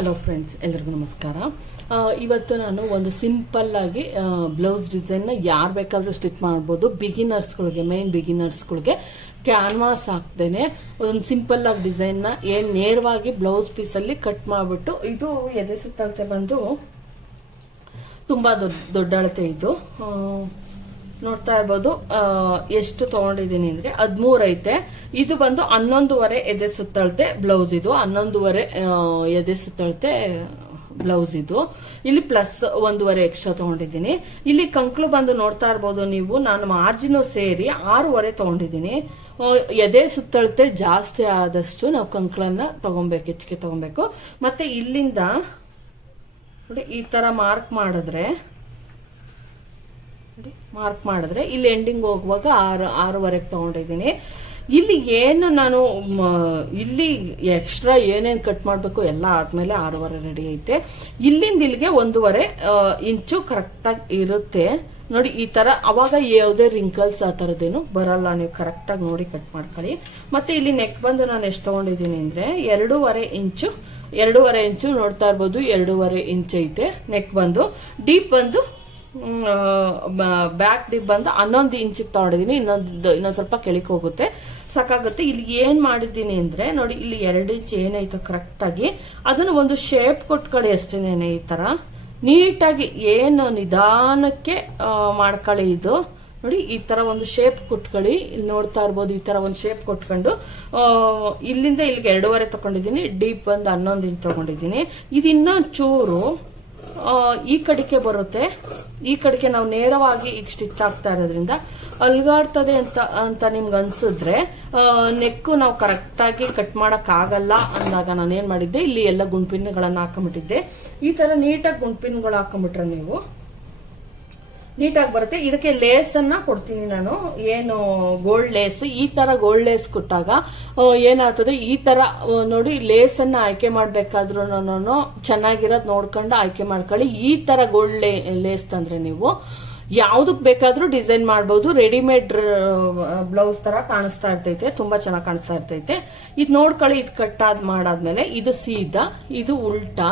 Hello friends, ಎಲ್ರಿಗೂ ನಮಸ್ಕಾರ. ಇವತ್ತು ನಾನು ಒಂದು ಸಿಂಪಲ್ ಆಗಿ ಬ್ಲೌಸ್ ಡಿಸೈನ್ನ ಯಾರು ಬೇಕಾದರೂ ಸ್ಟಿಚ್ ಮಾಡ್ಬೋದು. ಬಿಗಿನರ್ಸ್ಗಳಿಗೆ, ಮೇನ್ ಬಿಗಿನರ್ಸ್ಗಳಿಗೆ ಕ್ಯಾನ್ವಾಸ್ ಹಾಕ್ದೇನೆ ಒಂದು ಸಿಂಪಲ್ ಆಗಿ ಡಿಸೈನ್ನ ನೇರವಾಗಿ ಬ್ಲೌಸ್ ಪೀಸಲ್ಲಿ ಕಟ್ ಮಾಡಿಬಿಟ್ಟು, ಇದು ಎದೆ ಸುತ್ತಳತೆ ಬಂದು ತುಂಬ ದೊಡ್ಡ ಅಳತೆ. ಇದು ನೋಡ್ತಾ ಇರ್ಬೋದು. ಎಷ್ಟು ತಗೊಂಡಿದ್ದೀನಿ ಅಂದ್ರೆ 13 ಐತೆ. ಇದು ಬಂದು 11.5 ಎದೆ ಸುತ್ತಳತೆ ಬ್ಲೌಸ್. ಇದು 11.5 ಎದೆ ಸುತ್ತಳತೆ ಬ್ಲೌಸ್. ಇದು ಇಲ್ಲಿ ಪ್ಲಸ್ 1.5 ಎಕ್ಸ್ಟ್ರಾ ತಗೊಂಡಿದ್ದೀನಿ. ಇಲ್ಲಿ ಕಂಕ್ಳು ಬಂದು ನೋಡ್ತಾ ಇರ್ಬೋದು ನೀವು, ನಾನು ಮಾರ್ಜಿನ್ ಸೇರಿ 6.5 ತಗೊಂಡಿದ್ದೀನಿ. ಎದೆ ಸುತ್ತಳತೆ ಜಾಸ್ತಿ ಆದಷ್ಟು ನಾವು ಕಂಕ್ಳನ್ನ ತಗೊಬೇಕು, ಹೆಚ್ಚಿಗೆ ತಗೊಬೇಕು. ಮತ್ತೆ ಇಲ್ಲಿಂದ ನೋಡಿ ಈ ತರ ಮಾರ್ಕ್ ಮಾಡಿದ್ರೆ ಇಲ್ಲಿ ಎಂಡಿಂಗ್ ಹೋಗುವಾಗ 6.5 ತಗೊಂಡಿದ್ದೀನಿ. ಇಲ್ಲಿ ಏನು ನಾನು ಇಲ್ಲಿ ಎಕ್ಸ್ಟ್ರಾ ಏನೇನು ಕಟ್ ಮಾಡಬೇಕು ಎಲ್ಲ ಆದ್ಮೇಲೆ 6.5 ರೆಡಿ ಐತೆ. ಇಲ್ಲಿಂದ ಇಲ್ಲಿಗೆ 1.5 ಇಂಚು ಕರೆಕ್ಟಾಗಿ ಇರುತ್ತೆ ನೋಡಿ. ಈ ತರ ಅವಾಗ ಯಾವುದೇ ರಿಂಕಲ್ಸ್ ಆ ಥರದ್ದೇನು ಬರಲ್ಲ. ನೀವು ಕರೆಕ್ಟಾಗಿ ನೋಡಿ ಕಟ್ ಮಾಡ್ಕೊಳ್ಳಿ. ಮತ್ತೆ ಇಲ್ಲಿ ನೆಕ್ ಬಂದು ನಾನು ಎಷ್ಟು ತಗೊಂಡಿದ್ದೀನಿ ಅಂದ್ರೆ 2.5 ಇಂಚು ನೋಡ್ತಾ ಇರ್ಬೋದು. 2.5 ಇಂಚ್ ಐತೆ ನೆಕ್ ಬಂದು. ಡೀಪ್ ಬಂದು ಬ್ಯಾಕ್ ಡಿಪ್ ಬಂದು 11 ಇಂಚಿಗೆ ತಗೊಂಡಿದ್ದೀನಿ. ಇನ್ನೊಂದು ಸ್ವಲ್ಪ ಕೆಳಕ್ಕೆ ಹೋಗುತ್ತೆ, ಸಾಕಾಗುತ್ತೆ. ಇಲ್ಲಿ ಏನ್ ಮಾಡಿದ್ದೀನಿ ಅಂದ್ರೆ ನೋಡಿ, ಇಲ್ಲಿ 2 ಇಂಚ್ ಏನೈತೋ ಕರೆಕ್ಟ್ ಆಗಿ ಅದನ್ನು ಒಂದು ಶೇಪ್ ಕೊಟ್ಕೊಳ್ಳಿ ಅಷ್ಟೇನೆ. ಈ ತರ ನೀಟಾಗಿ ಏನು ನಿಧಾನಕ್ಕೆ ಮಾಡ್ಕೊಳ್ಳಿ. ಇದು ನೋಡಿ ಈ ತರ ಒಂದು ಶೇಪ್ ಕೊಟ್ಕೊಳ್ಳಿ. ಇಲ್ಲಿ ನೋಡ್ತಾ ಇರ್ಬೋದು, ಈ ತರ ಒಂದು ಶೇಪ್ ಕೊಟ್ಕೊಂಡು ಇಲ್ಲಿಂದ ಇಲ್ಲಿಗೆ 2.5 ತಗೊಂಡಿದ್ದೀನಿ. ಡೀಪ್ ಬಂದು 11 ಇಂಚ್ ತಗೊಂಡಿದ್ದೀನಿ. ಇದು ಇನ್ನೊಂದು ಚೂರು ಈ ಕಡೆಗೆ ಬರುತ್ತೆ. ಈ ಕಡೆಗೆ ನಾವು ನೇರವಾಗಿ ಈಗ ಸ್ಟಿಚ್ ಆಗ್ತಾ ಇರೋದ್ರಿಂದ ಅಲ್ಗಾಡ್ತದೆ ಅಂತ ನಿಮ್ಗೆ ಅನ್ಸಿದ್ರೆ ನೆಕ್ಕು ನಾವು ಕರೆಕ್ಟಾಗಿ ಕಟ್ ಮಾಡಕ್ ಆಗಲ್ಲ ಅಂದಾಗ ನಾನು ಏನ್ ಮಾಡಿದ್ದೆ, ಇಲ್ಲಿ ಎಲ್ಲ ಗುಂಪಿನ್ಗಳನ್ನ ಹಾಕೊಂಡ್ಬಿಟ್ಟಿದ್ದೆ. ಈ ತರ ನೀಟಾಗಿ ಗುಂಪಿನ್ಗಳು ಹಾಕೊಂಡ್ಬಿಟ್ರೆ ನೀವು ನೀಟಾಗಿ ಬರುತ್ತೆ. ಇದಕ್ಕೆ ಲೇಸ್ ಅನ್ನ ಕೊಡ್ತೀನಿ ನಾನು, ಏನು ಗೋಲ್ಡ್ ಲೇಸ್. ಈ ತರ ಗೋಲ್ಡ್ ಲೇಸ್ ಕೊಟ್ಟಾಗ ಏನಾಗ್ತದೆ, ಈ ತರ ನೋಡಿ ಲೇಸ್ ಅನ್ನ ಆಯ್ಕೆ ಮಾಡ್ಬೇಕಾದ್ರೂ ಚೆನ್ನಾಗಿರೋದ್ ನೋಡ್ಕೊಂಡು ಆಯ್ಕೆ ಮಾಡ್ಕೊಳ್ಳಿ. ಈ ತರ ಗೋಲ್ಡ್ ಲೇಸ್ ತಂದ್ರೆ ನೀವು ಯಾವ್ದಕ್ ಬೇಕಾದ್ರೂ ಡಿಸೈನ್ ಮಾಡಬಹುದು. ರೆಡಿಮೇಡ್ ಬ್ಲೌಸ್ ತರ ಕಾಣಿಸ್ತಾ ಇರ್ತೈತೆ, ತುಂಬಾ ಚೆನ್ನಾಗಿ ಕಾಣಿಸ್ತಾ ಇರ್ತೈತೆ. ಇದು ನೋಡ್ಕೊಳ್ಳಿ. ಇದು ಕಟ್ ಮಾಡಾದ್ಮೇಲೆ ಇದು ಸೀದಾ, ಇದು ಉಲ್ಟಾ.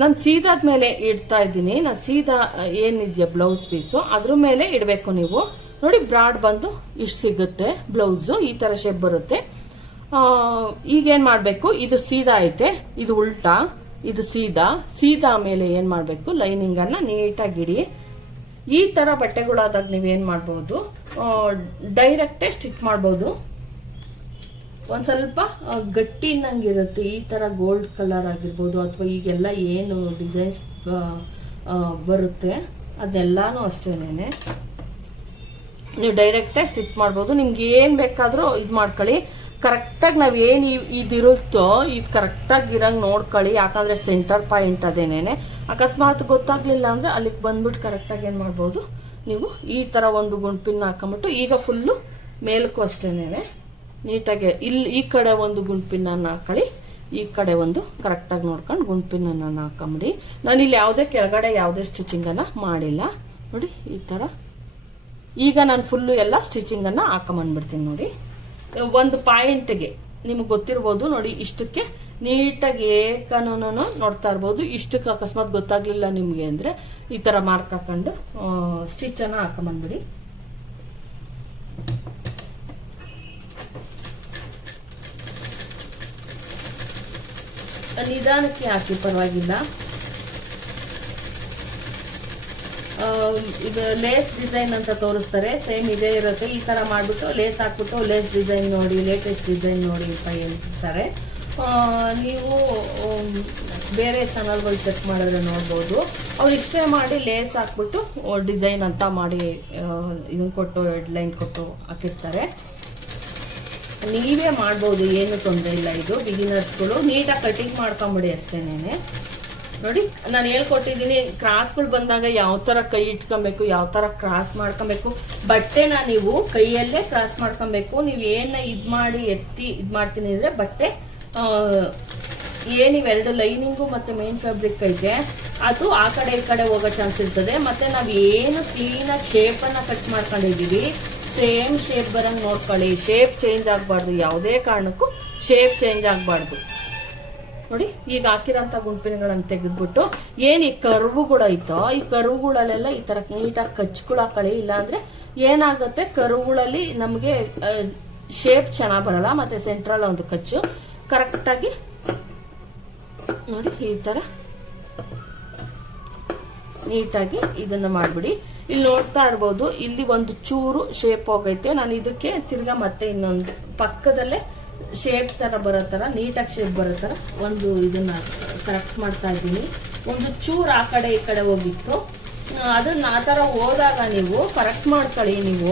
ನಾನು ಸೀದಾದ ಮೇಲೆ ಇಡ್ತಾ ಇದ್ದೀನಿ. ನಾನು ಸೀದಾ ಏನಿದೆಯಾ ಬ್ಲೌಸ್ ಪೀಸು ಅದ್ರ ಮೇಲೆ ಇಡಬೇಕು ನೀವು. ನೋಡಿ ಬ್ರಾಡ್ ಬಂದು ಇಷ್ಟು ಸಿಗುತ್ತೆ ಬ್ಲೌಸ್. ಈ ತರ ಶೇಪ್ ಬರುತ್ತೆ. ಈಗೇನ್ ಮಾಡ್ಬೇಕು, ಇದು ಸೀದಾ ಐತೆ, ಇದು ಉಲ್ಟಾ, ಇದು ಸೀದಾ ಮೇಲೆ ಏನ್ ಮಾಡ್ಬೇಕು, ಲೈನಿಂಗ್ ಅನ್ನ ನೀಟಾಗಿ ಇಡಿ. ಈ ತರ ಬಟ್ಟೆಗಳಾದಾಗ ನೀವೇನ್ ಮಾಡ್ಬೋದು, ಡೈರೆಕ್ಟೇ ಸ್ಟಿಚ್ ಮಾಡ್ಬೋದು. ಒಂದ್ ಸ್ವಲ್ಪ ಗಟ್ಟಿ ನಂಗಿರುತ್ತೆ. ಈ ತರ ಗೋಲ್ಡ್ ಕಲರ್ ಆಗಿರ್ಬೋದು, ಅಥವಾ ಈಗೆಲ್ಲ ಏನು ಡಿಸೈನ್ಸ್ ಬರುತ್ತೆ ಅದೆಲ್ಲಾನು ಅಷ್ಟೇನೆ ನೀವು ಡೈರೆಕ್ಟೇ ಸ್ಟಿಚ್ ಮಾಡ್ಬೋದು. ನಿಮ್ಗೆ ಏನ್ ಬೇಕಾದ್ರೂ ಇದು ಮಾಡ್ಕೊಳ್ಳಿ. ಕರೆಕ್ಟಾಗಿ ನಾವೇನು ಇದಿರುತ್ತೋ ಇದು ಕರೆಕ್ಟಾಗಿ ಇರಂಗ್ ನೋಡ್ಕೊಳ್ಳಿ. ಯಾಕಂದ್ರೆ ಸೆಂಟರ್ ಪಾಯಿಂಟ್ ಅದೇನೇನೆ. ಅಕಸ್ಮಾತ್ ಗೊತ್ತಾಗ್ಲಿಲ್ಲ ಅಂದ್ರೆ ಅಲ್ಲಿಗೆ ಬಂದ್ಬಿಟ್ಟು ಕರೆಕ್ಟಾಗಿ ಏನ್ ಮಾಡ್ಬೋದು, ನೀವು ಈ ತರ ಒಂದು ಗುಂಪಿನ ಹಾಕೊಂಡ್ಬಿಟ್ಟು ಈಗ ಫುಲ್ಲು ಮೇಲಕ್ಕೂ ಅಷ್ಟೇನೆ ನೀಟಾಗಿ ಇಲ್ಲಿ ಈ ಕಡೆ ಒಂದು ಗುಂಪಿನ ಹಾಕೊಳ್ಳಿ, ಈ ಕಡೆ ಒಂದು ಕರೆಕ್ಟಾಗಿ ನೋಡ್ಕೊಂಡು ಗುಂಪಿನ ಹಾಕೊಂಬಿಡಿ. ನಾನು ಇಲ್ಲಿ ಯಾವುದೇ ಕೆಳಗಡೆ ಯಾವುದೇ ಸ್ಟಿಚಿಂಗ್ ಅನ್ನ ಮಾಡಿಲ್ಲ ನೋಡಿ. ಈ ತರ ಈಗ ನಾನು ಫುಲ್ಲು ಎಲ್ಲ ಸ್ಟಿಚಿಂಗ್ ಅನ್ನ ಹಾಕೊಂಬಂದ್ಬಿಡ್ತೀನಿ ನೋಡಿ. ಒಂದು ಪಾಯಿಂಟ್ಗೆ ನಿಮ್ಗೆ ಗೊತ್ತಿರ್ಬೋದು ನೋಡಿ, ಇಷ್ಟಕ್ಕೆ ನೀಟಾಗಿ ಏಕನೂ ನೋಡ್ತಾ ಇರ್ಬೋದು. ಇಷ್ಟಕ್ಕೆ ಅಕಸ್ಮಾತ್ ಗೊತ್ತಾಗ್ಲಿಲ್ಲ ನಿಮ್ಗೆ ಅಂದ್ರೆ ಈ ತರ ಮಾರ್ಕ್ ಹಾಕೊಂಡು ಸ್ಟಿಚ್ ಅನ್ನ ಹಾಕೊಂಬಂದ್ಬಿಡಿ. ನಿಧಾನಕ್ಕೆ ಹಾಕಿ, ಪರವಾಗಿಲ್ಲ. ಇದು ಲೇಸ್ ಡಿಸೈನ್ ಅಂತ ತೋರಿಸ್ತಾರೆ, ಸೇಮ್ ಇದೇ ಇರುತ್ತೆ. ಈ ತರ ಮಾಡ್ಬಿಟ್ಟು ಲೇಸ್ ಹಾಕ್ಬಿಟ್ಟು ಲೇಸ್ ಡಿಸೈನ್ ನೋಡಿ, ಲೇಟೆಸ್ಟ್ ಡಿಸೈನ್ ನೋಡಿ ಅಂತ ಹೇಳ್ತಾರೆ. ನೀವು ಬೇರೆ ಚಾನಲ್ಗಳು ಚೆಕ್ ಮಾಡಿದ್ರೆ ನೋಡ್ಬೋದು, ಅವ್ರು ಇಷ್ಟೇ ಮಾಡಿ ಲೇಸ್ ಹಾಕ್ಬಿಟ್ಟು ಡಿಸೈನ್ ಅಂತ ಮಾಡಿ ಇದನ್ನ ಕೊಟ್ಟು ಹೆಡ್ಲೈನ್ ಕೊಟ್ಟು ಹಾಕಿರ್ತಾರೆ. ನೀವೇ ಮಾಡ್ಬೋದು, ಏನು ತೊಂದರೆ ಇಲ್ಲ. ಇದು ಬಿಗಿನರ್ಸ್ಗಳು ನೀಟಾಗಿ ಕಟಿಂಗ್ ಮಾಡ್ಕೊಂಬಿಡಿ ಅಷ್ಟೇನೆ. ನೋಡಿ ನಾನು ಹೇಳ್ಕೊಟ್ಟಿದ್ದೀನಿ. ಕ್ರಾಸ್ಗಳು ಬಂದಾಗ ಯಾವ ತರ ಕೈ ಇಟ್ಕೊಬೇಕು, ಯಾವ ತರ ಕ್ರಾಸ್ ಮಾಡ್ಕೊಬೇಕು. ಬಟ್ಟೆನ ನೀವು ಕೈಯಲ್ಲೇ ಕ್ರಾಸ್ ಮಾಡ್ಕೊಬೇಕು. ನೀವು ಏನ ಇದ್ ಮಾಡಿ ಎತ್ತಿ ಇದ್ ಮಾಡ್ತೀನಿ ಅಂದ್ರೆ ಬಟ್ಟೆ ಏನಿವೆರಡು ಲೈನಿಂಗು ಮತ್ತೆ ಮೇನ್ ಫ್ಯಾಬ್ರಿಕ್ ಐತೆ ಅದು ಆ ಕಡೆ ಈ ಕಡೆ ಹೋಗೋ ಚಾನ್ಸ್ ಇರ್ತದೆ. ಮತ್ತೆ ನಾವು ಏನು ಕ್ಲೀನಾಗಿ ಶೇಪ್ ಅನ್ನ ಕಟ್ ಮಾಡ್ಕೊಂಡಿದೀವಿ ಸೇಮ್ ಶೇಪ್ ಬರಂಗ್ ನೋಡ್ಕೊಳ್ಳಿ. ಶೇಪ್ ಚೇಂಜ್ ಆಗಬಾರ್ದು, ಯಾವುದೇ ಕಾರಣಕ್ಕೂ ಶೇಪ್ ಚೇಂಜ್ ಆಗಬಾರ್ದು. ನೋಡಿ ಈಗ ಹಾಕಿರೋಂಥ ಗುಂಪಿನಗಳನ್ನು ತೆಗೆದ್ಬಿಟ್ಟು ಏನ್ ಈ ಕರ್ವುಗಳೈತೋ ಈ ಕರ್ವುಗಳಲ್ಲೆಲ್ಲ ಈ ತರ ನೀಟಾಗಿ ಕಚ್ಕೊಳಕಳಿ. ಇಲ್ಲಾಂದ್ರೆ ಏನಾಗುತ್ತೆ, ಕರ್ವುಗಳಲ್ಲಿ ನಮಗೆ ಶೇಪ್ ಚೆನ್ನಾಗಿ ಬರಲ್ಲ. ಮತ್ತೆ ಸೆಂಟ್ರಲ್ ಒಂದು ಕಚ್ಚು ಕರೆಕ್ಟಾಗಿ ನೋಡಿ ಈ ತರ ನೀಟಾಗಿ ಇದನ್ನ ಮಾಡ್ಬಿಡಿ. ಇಲ್ಲಿ ನೋಡ್ತಾ ಇರ್ಬೋದು, ಇಲ್ಲಿ ಒಂದು ಚೂರು ಶೇಪ್ ಹೋಗೈತೆ. ನಾನು ಇದಕ್ಕೆ ತಿರ್ಗಾ ಮತ್ತೆ ಇನ್ನೊಂದು ಪಕ್ಕದಲ್ಲೇ ಶೇಪ್ ತರ ಬರೋ ತರ, ನೀಟಾಗಿ ಶೇಪ್ ಬರೋ ತರ ಒಂದು ಇದನ್ನ ಕರೆಕ್ಟ್ ಮಾಡ್ತಾ ಇದ್ದೀನಿ. ಒಂದು ಚೂರು ಆ ಕಡೆ ಈ ಕಡೆ ಹೋಗಿತ್ತು, ಅದನ್ನ ಆ ತರ ಹೋದಾಗ ನೀವು ಕರೆಕ್ಟ್ ಮಾಡ್ಕೊಳ್ಳಿ. ನೀವು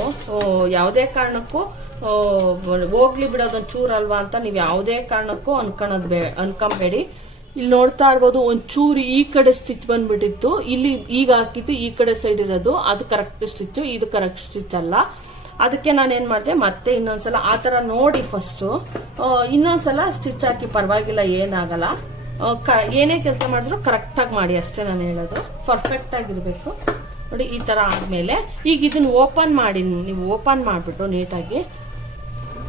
ಯಾವುದೇ ಕಾರಣಕ್ಕೂ ಹೋಗ್ಲಿ ಬಿಡೋದೊಂದು ಚೂರು ಅಲ್ವಾ ಅಂತ ನೀವು ಯಾವುದೇ ಕಾರಣಕ್ಕೂ ಅನ್ಕೊಂಬೇಡಿ. ಇಲ್ಲಿ ನೋಡ್ತಾ ಇರ್ಬೋದು, ಒಂಚೂರು ಈ ಕಡೆ ಸ್ಟಿಚ್ ಬಂದ್ಬಿಟ್ಟಿತ್ತು, ಇಲ್ಲಿ ಈಗ ಹಾಕಿತ್ತು ಈ ಕಡೆ ಸೈಡ್ ಇರೋದು, ಅದು ಕರೆಕ್ಟ್ ಸ್ಟಿಚ್, ಇದು ಕರೆಕ್ಟ್ ಸ್ಟಿಚ್ ಅಲ್ಲ. ಅದಕ್ಕೆ ನಾನೇನ್ ಮಾಡಿದೆ, ಮತ್ತೆ ಇನ್ನೊಂದ್ಸಲ ಆ ತರ ನೋಡಿ ಫಸ್ಟ್ ಇನ್ನೊಂದ್ಸಲ ಸ್ಟಿಚ್ ಹಾಕಿ, ಪರವಾಗಿಲ್ಲ ಏನಾಗಲ್ಲ. ಏನೇ ಕೆಲಸ ಮಾಡಿದ್ರು ಕರೆಕ್ಟ್ ಆಗಿ ಮಾಡಿ ಅಷ್ಟೇ ನಾನು ಹೇಳೋದು. ಪರ್ಫೆಕ್ಟ್ ಆಗಿರ್ಬೇಕು ನೋಡಿ. ಈ ತರ ಆದ್ಮೇಲೆ ಈಗ ಇದನ್ನ ಓಪನ್ ಮಾಡಿ, ನೀವು ಓಪನ್ ಮಾಡ್ಬಿಟ್ಟು ನೀಟಾಗಿ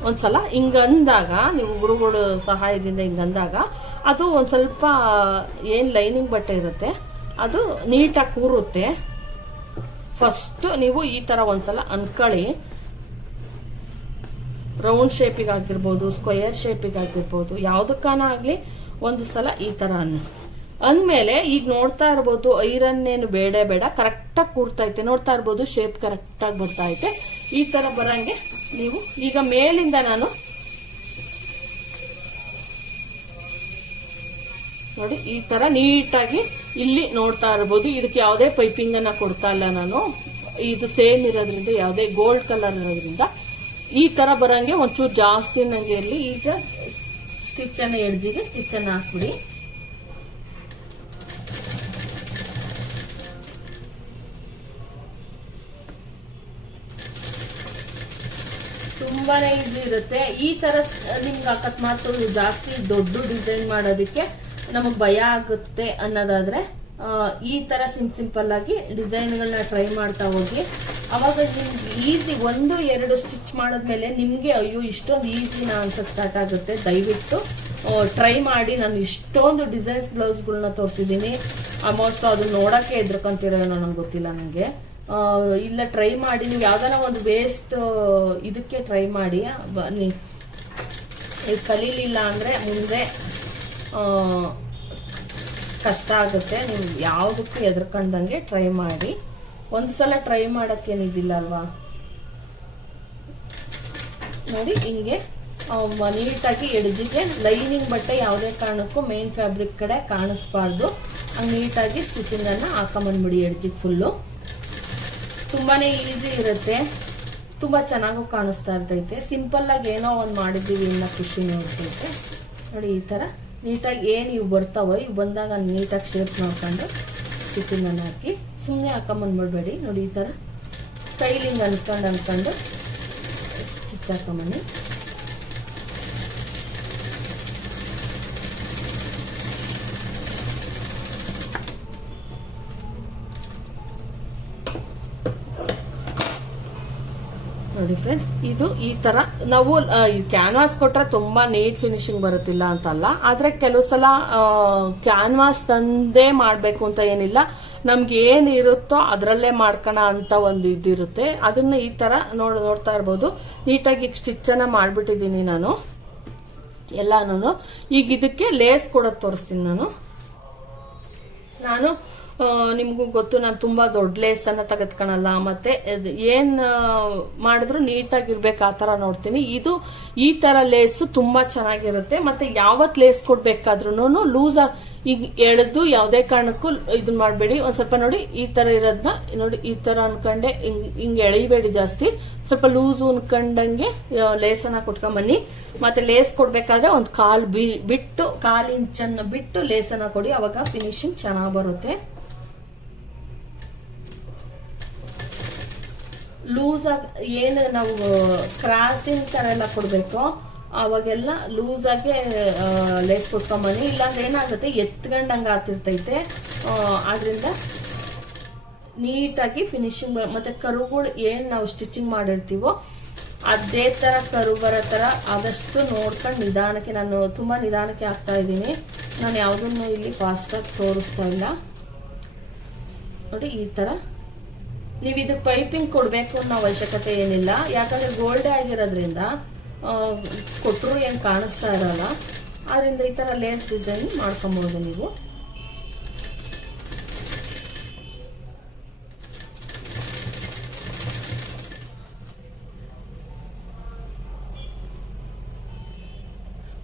ಒಂದ್ಸಲ ಹಿಂಗಂದಾಗ, ನೀವು ಗುರುಗಳು ಸಹಾಯದಿಂದ ಹಿಂಗಂದಾಗ ಅದು ಒಂದ್ ಸ್ವಲ್ಪ ಏನ್ ಲೈನಿಂಗ್ ಬಟ್ಟೆ ಇರುತ್ತೆ ಅದು ನೀಟಾಗಿ ಕೂರುತ್ತೆ. ಫಸ್ಟ್ ನೀವು ಈ ತರ ಒಂದ್ಸಲ ಅನ್ಕೊಳ್ಳಿ. ರೌಂಡ್ ಶೇಪಿಗೆ ಆಗಿರ್ಬೋದು, ಸ್ಕ್ವೇರ್ ಶೇಪಿಗೆ ಆಗಿರ್ಬೋದು, ಯಾವ್ದಕ್ಕಾನ ಆಗ್ಲಿ ಒಂದು ಸಲ ಈ ತರ ಅಂದ್ಮೇಲೆ ಈಗ ನೋಡ್ತಾ ಇರ್ಬೋದು, ಐರನ್ ಏನು ಬೇಡ ಕರೆಕ್ಟಾಗಿ ಕೂರ್ತೈತೆ. ನೋಡ್ತಾ ಇರ್ಬೋದು ಶೇಪ್ ಕರೆಕ್ಟಾಗಿ ಬರ್ತಾ ಐತೆ. ಈ ತರ ಬರಂಗೆ ನೀವು ಈಗ ಮೇಲಿಂದ ನಾನು ನೋಡಿ ಈ ತರ ನೀಟಾಗಿ ಇಲ್ಲಿ ನೋಡ್ತಾ ಇರ್ಬೋದು. ಇದಕ್ಕೆ ಯಾವುದೇ ಪೈಪಿಂಗ್ ಅನ್ನ ಕೊಡ್ತಾ ಇಲ್ಲ ನಾನು, ಇದು ಸೇಮ್ ಇರೋದ್ರಿಂದ, ಯಾವುದೇ ಗೋಲ್ಡ್ ಕಲರ್ ಇರೋದ್ರಿಂದ ಈ ತರ ಬರಂಗೆ ಒಂಚೂರು ಜಾಸ್ತಿ ನಂಗೆ ಇರಲಿ. ಈಗ ಸ್ಟಿಚ್ ಅನ್ನ ಎಡ್ಜಿಗೆ ಸ್ಟಿಚ್ ಅನ್ನ ಹಾಕ್ಬಿಡಿ. ತುಂಬಾನೇ ಈಸಿ ಇರುತ್ತೆ. ಈ ತರ ನಿಮ್ಗೆ ಅಕಸ್ಮಾತ್ ಜಾಸ್ತಿ ದೊಡ್ಡ ಡಿಸೈನ್ ಮಾಡೋದಕ್ಕೆ ನಮಗ್ ಭಯ ಆಗುತ್ತೆ ಅನ್ನೋದಾದ್ರೆ ಈ ತರ ಸಿಂಪಲ್ ಆಗಿ ಡಿಸೈನ್ಗಳನ್ನ ಟ್ರೈ ಮಾಡ್ತಾ ಹೋಗಿ. ಅವಾಗ ನಿಮ್ಗೆ ಈಸಿ, 1-2 ಸ್ಟಿಚ್ ಮಾಡಿದ್ಮೇಲೆ ನಿಮ್ಗೆ ಅಯ್ಯೋ ಇಷ್ಟೊಂದು ಈಸಿನಾ ಅನ್ಸಕ್ ಸ್ಟಾರ್ಟ್ ಆಗುತ್ತೆ. ದಯವಿಟ್ಟು ಟ್ರೈ ಮಾಡಿ. ನಾನು ಇಷ್ಟೊಂದು ಡಿಸೈನ್ಸ್ ಬ್ಲೌಸ್ಗಳನ್ನ ತೋರಿಸಿದ್ದೀನಿ. ಆಲ್ಮೋಸ್ಟ್ ಅದು ನೋಡಕ್ಕೆ ಎದ್ರಕಂತಿರೋ ಏನೋ ನಂಗೆ ಗೊತ್ತಿಲ್ಲ ನನಗೆ. ಇಲ್ಲ ಟ್ರೈ ಮಾಡಿ. ನೀವು ಯಾವ್ದಾರ ಒಂದು ವೇಸ್ಟ್ ಇದಕ್ಕೆ ಟ್ರೈ ಮಾಡಿ. ನೀವು ಕಲೀಲಿಲ್ಲ ಅಂದ್ರೆ ಮುಂದೆ ಕಷ್ಟ ಆಗುತ್ತೆ. ನೀವು ಯಾವುದಕ್ಕೂ ಎದ್ರಕಂಡಂಗೆ ಟ್ರೈ ಮಾಡಿ. ಒಂದ್ಸಲ ಟ್ರೈ ಮಾಡಕ್ಕೇನಿದಿಲ್ಲ ಅಲ್ವಾ. ನೋಡಿ ಹಿಂಗೆ ನೀಟಾಗಿ ಎಡ್ಜಿಗೆ ಲೈನಿಂಗ್ ಬಟ್ಟೆ ಯಾವುದೇ ಕಾರಣಕ್ಕೂ ಮೇನ್ ಫ್ಯಾಬ್ರಿಕ್ ಕಡೆ ಕಾಣಿಸ್ಬಾರ್ದು. ಹಂಗೆ ನೀಟಾಗಿ ಸ್ಟಿಚಿಂಗ್ ಅನ್ನ ಹಾಕೊಂಬಂದ್ಬಿಡಿ ಎಡ್ಜಿಗೆ ಫುಲ್ಲು. ತುಂಬಾನೇ ಈಸಿ ಇರುತ್ತೆ, ತುಂಬಾ ಚೆನ್ನಾಗೂ ಕಾಣಿಸ್ತಾ ಇರ್ತೈತೆ. ಸಿಂಪಲ್ ಆಗಿ ಏನೋ ಒಂದು ಮಾಡಿದ್ದೀವಿ ಅನ್ನೋ ಖುಷಿ ಇರ್ತೈತೆ. ನೋಡಿ ಈ ತರ ನೀಟಾಗಿ ಏನು ಇವು ಬರ್ತಾವೋ, ಇವು ಬಂದಾಗ ನೀಟಾಗಿ ಶೇಪ್ ನೋಡ್ಕೊಂಡು ಸ್ಟಿಚಿಂಗ್ ಅನ್ನು ಹಾಕಿ ಸುಮ್ಮನೆ ಹಾಕೊಂಬಂದ್ಬಿಡ್ಬೇಡಿ. ನೋಡಿ ಈ ತರ ಕೈಲಿಂಗ್ ಅನ್ಕೊಂಡು ಸ್ಟಿಚ್ ಹಾಕೊಂಬನ್ನಿ. ನೋಡಿ ಫ್ರೆಂಡ್ಸ್, ಇದು ಈ ತರ ನಾವು ಕ್ಯಾನ್ವಾಸ್ ಕೊಟ್ರೆ ತುಂಬಾ ನೀಟ್ ಫಿನಿಶಿಂಗ್ ಬರುತ್ತಿಲ್ಲ ಅಂತಲ್ಲ, ಆದ್ರೆ ಕೆಲವು ಸಲ ಕ್ಯಾನ್ವಾಸ್ ತಂದೇ ಮಾಡ್ಬೇಕು ಅಂತ ಏನಿಲ್ಲ. ನಮ್ಗೆ ಏನ್ ಇರುತ್ತೋ ಅದರಲ್ಲೇ ಮಾಡ್ಕೋಣ ಅಂತ ಒಂದು ಇದಿರುತ್ತೆ. ಅದನ್ನ ಈ ತರ ನೋಡ್ತಾ ಇರ್ಬೋದು. ನೀಟಾಗಿ ಸ್ಟಿಚ್ ಅನ್ನ ಮಾಡ್ಬಿಟ್ಟಿದ್ದೀನಿ ನಾನು ಎಲ್ಲಾನು. ಈಗ ಇದಕ್ಕೆ ಲೇಸ್ ಕೊಡೋದು ತೋರಿಸ್ತೀನಿ ನಾನು ನಿಮ್ಗೂ ಗೊತ್ತು, ನಾನು ತುಂಬಾ ದೊಡ್ಡ ಲೇಸ್ ಅನ್ನ ತೆಗೆದ್ಕೊಳಲ್ಲ. ಮತ್ತೆ ಏನ್ ಮಾಡಿದ್ರು ನೀಟಾಗಿರ್ಬೇಕು ಆ ತರ ನೋಡ್ತೀನಿ. ಇದು ಈ ತರ ಲೇಸ್ ತುಂಬಾ ಚೆನ್ನಾಗಿರುತ್ತೆ. ಮತ್ತೆ ಯಾವತ್ ಲೇಸ್ ಕೊಡ್ಬೇಕಾದ್ರೂ ಲೂಸ್ ಈಗ ಎಳೆದು ಯಾವುದೇ ಕಾರಣಕ್ಕೂ ಇದನ್ನ ಮಾಡಬೇಡಿ. ಒಂದ್ ಸ್ವಲ್ಪ ನೋಡಿ ಈ ತರ ಇರೋದನ್ನ ನೋಡಿ ಈ ತರ ಅನ್ಕೊಂಡೆ ಹಿಂಗ್ ಎಳಿಬೇಡಿ ಜಾಸ್ತಿ. ಸ್ವಲ್ಪ ಲೂಸ್ ಅನ್ಕೊಂಡಂಗೆ ಲೇಸನ್ನ ಕೊಟ್ಕೊಂಬನ್ನಿ. ಮತ್ತೆ ಲೇಸ್ ಕೊಡ್ಬೇಕಾದ್ರೆ ಒಂದು ಕಾಲ್ ಇಂಚನ್ನ ಬಿಟ್ಟು ಲೇಸನ್ನ ಕೊಡಿ. ಅವಾಗ ಫಿನಿಶಿಂಗ್ ಚೆನ್ನಾಗಿ ಬರುತ್ತೆ. ಲೂಸ್ ಆಗಿ ಏನು ನಾವು ಕ್ರಾಸಿಂಗ್ ತರ ಎಲ್ಲ ಕೊಡ್ಬೇಕು ಅವಾಗೆಲ್ಲ ಲೂಸ್ ಆಗಿ ಲೇಸ್ ಕೊಟ್ಕೊಂಬನ್ನಿ. ಇಲ್ಲಾಂದ್ರೆ ಏನಾಗುತ್ತೆ, ಎತ್ಕೊಂಡಂಗ ಆಗ್ತಿರ್ತೈತೆ. ಆದ್ರಿಂದ ನೀಟಾಗಿ ಫಿನಿಶಿಂಗ್ ಮತ್ತೆ ಕರುಗಳು ಏನ್ ನಾವು ಸ್ಟಿಚಿಂಗ್ ಮಾಡಿರ್ತೀವೋ ಅದೇ ತರ ಕರು ಬರೋ ತರ ಆದಷ್ಟು ನೋಡ್ಕೊಂಡು ನಿಧಾನಕ್ಕೆ, ನಾನು ತುಂಬಾ ನಿಧಾನಕ್ಕೆ ಹಾಕ್ತಾ ಇದ್ದೀನಿ. ನಾನು ಯಾವುದನ್ನು ಇಲ್ಲಿ ಫಾಸ್ಟಾಗಿ ತೋರಿಸ್ತಾ ಇಲ್ಲ ನೋಡಿ. ಈ ತರ ನೀವು ಇದಕ್ಕೆ ಪೈಪಿಂಗ್ ಕೊಡಬೇಕು ಅನ್ನೋ ಅವಶ್ಯಕತೆ ಏನಿಲ್ಲ, ಯಾಕಂದ್ರೆ ಗೋಲ್ಡ್ ಆಗಿರೋದ್ರಿಂದ ಕೊಟ್ಟರು ಏನು ಕಾಣಿಸ್ತಾ ಇರಲ್ಲ. ಆದ್ರಿಂದ ಈ ತರ ಲೇಸ್ ಡಿಸೈನ್ ಮಾಡ್ಕೊಬಹುದು ನೀವು.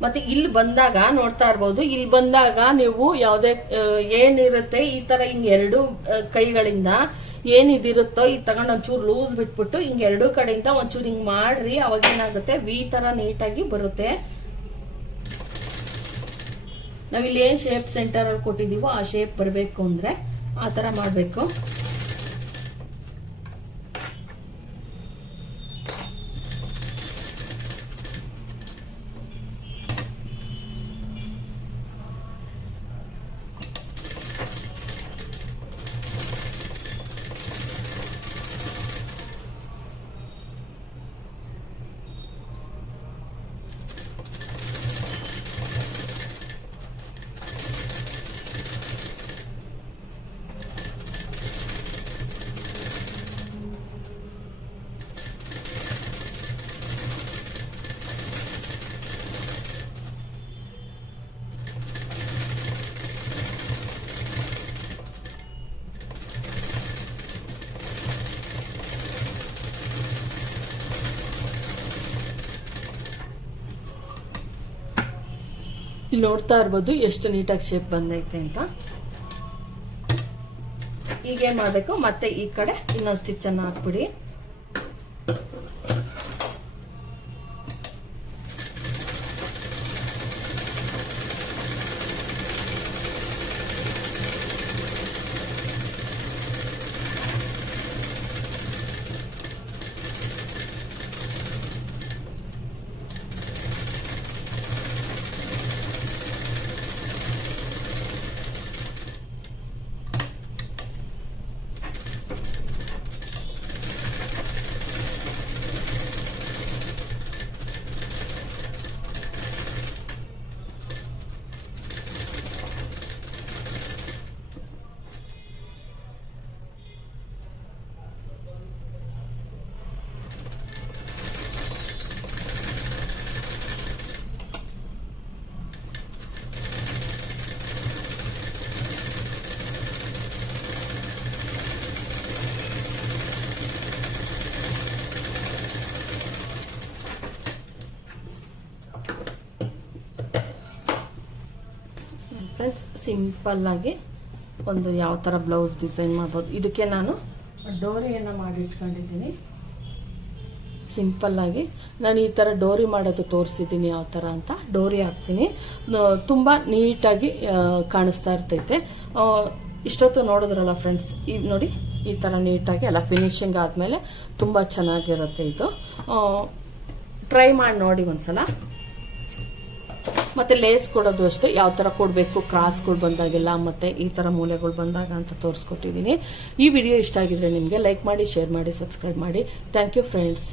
ಮತ್ತೆ ಇಲ್ಲಿ ಬಂದಾಗ ನೋಡ್ತಾ ಇರ್ಬೋದು, ಇಲ್ಲಿ ಬಂದಾಗ ನೀವು ಯಾವುದೇ ಏನಿರುತ್ತೆ ಈ ತರ ಹಿಂಗ್ ಎರಡು ಕೈಗಳಿಂದ ಏನಿದಿರುತ್ತೋ ಈ ತಗೊಂಡು ಒಂಚೂರು ಲೂಸ್ ಬಿಟ್ಬಿಟ್ಟು ಹಿಂಗ್ ಎರಡು ಕಡೆಯಿಂದ ಒಂಚೂರು ಹಿಂಗ್ ಮಾಡ್ರಿ, ಅವಾಗ ಏನಾಗುತ್ತೆ ವಿ ತರ ನೀಟಾಗಿ ಬರುತ್ತೆ. ನಾವಿಲ್ಲಿ ಏನ್ ಶೇಪ್ ಸೆಂಟರ್ ಅಲ್ಲಿ ಕೊಟ್ಟಿದೀವೋ ಆ ಶೇಪ್ ಬರಬೇಕು ಅಂದ್ರೆ ಆ ತರ ಮಾಡ್ಬೇಕು. ಇಲ್ಲಿ ನೋಡ್ತಾ ಇರ್ಬೋದು ಎಷ್ಟು ನೀಟಾಗಿ ಶೇಪ್ ಬಂದೈತೆ ಅಂತ. ಹೀಗೆ ಮಾಡಬೇಕು. ಮತ್ತೆ ಈ ಕಡೆ ಇನ್ನೊಂದು ಸ್ಟಿಚ್ ಅನ್ನು ಹಾಕ್ಬಿಡಿ. ಫ್ರೆಂಡ್ಸ್, ಸಿಂಪಲ್ ಆಗಿ ಒಂದು ಯಾವ ಥರ ಬ್ಲೌಸ್ ಡಿಸೈನ್ ಮಾಡ್ಬೋದು. ಇದಕ್ಕೆ ನಾನು ಡೋರಿಯನ್ನು ಮಾಡಿ ಇಟ್ಕೊಂಡಿದ್ದೀನಿ. ಸಿಂಪಲ್ ಆಗಿ ನಾನು ಈ ಥರ ಡೋರಿ ಮಾಡೋದು ತೋರಿಸಿದ್ದೀನಿ ಯಾವ ಥರ ಅಂತ. ಡೋರಿ ಹಾಕ್ತೀನಿ, ತುಂಬ ನೀಟಾಗಿ ಕಾಣಿಸ್ತಾ ಇರ್ತೈತೆ. ಇಷ್ಟೊತ್ತು ನೋಡಿದ್ರಲ್ಲ ಫ್ರೆಂಡ್ಸ್, ಈಗ ನೋಡಿ ಈ ಥರ ನೀಟಾಗಿ ಎಲ್ಲ ಫಿನಿಶಿಂಗ್ ಆದಮೇಲೆ ತುಂಬ ಚೆನ್ನಾಗಿರುತ್ತೆ ಇದು. ಟ್ರೈ ಮಾಡಿ ನೋಡಿ ಒಂದ್ಸಲ. ಮತ್ತೆ ಲೇಸ್ ಕೊಡೋದು ಅಷ್ಟೇ, ಯಾವ ಥರ ಕೊಡಬೇಕು, ಕ್ರಾಸ್ಗಳು ಬಂದಾಗೆಲ್ಲ ಮತ್ತೆ ಈ ಥರ ಮೂಲೆಗಳು ಬಂದಾಗ ಅಂತ ತೋರಿಸ್ಕೊಟ್ಟಿದ್ದೀನಿ. ಈ ವಿಡಿಯೋ ಇಷ್ಟ ಆಗಿದ್ರೆ ನಿಮಗೆ ಲೈಕ್ ಮಾಡಿ, ಶೇರ್ ಮಾಡಿ, ಸಬ್ಸ್ಕ್ರೈಬ್ ಮಾಡಿ. Thank you friends.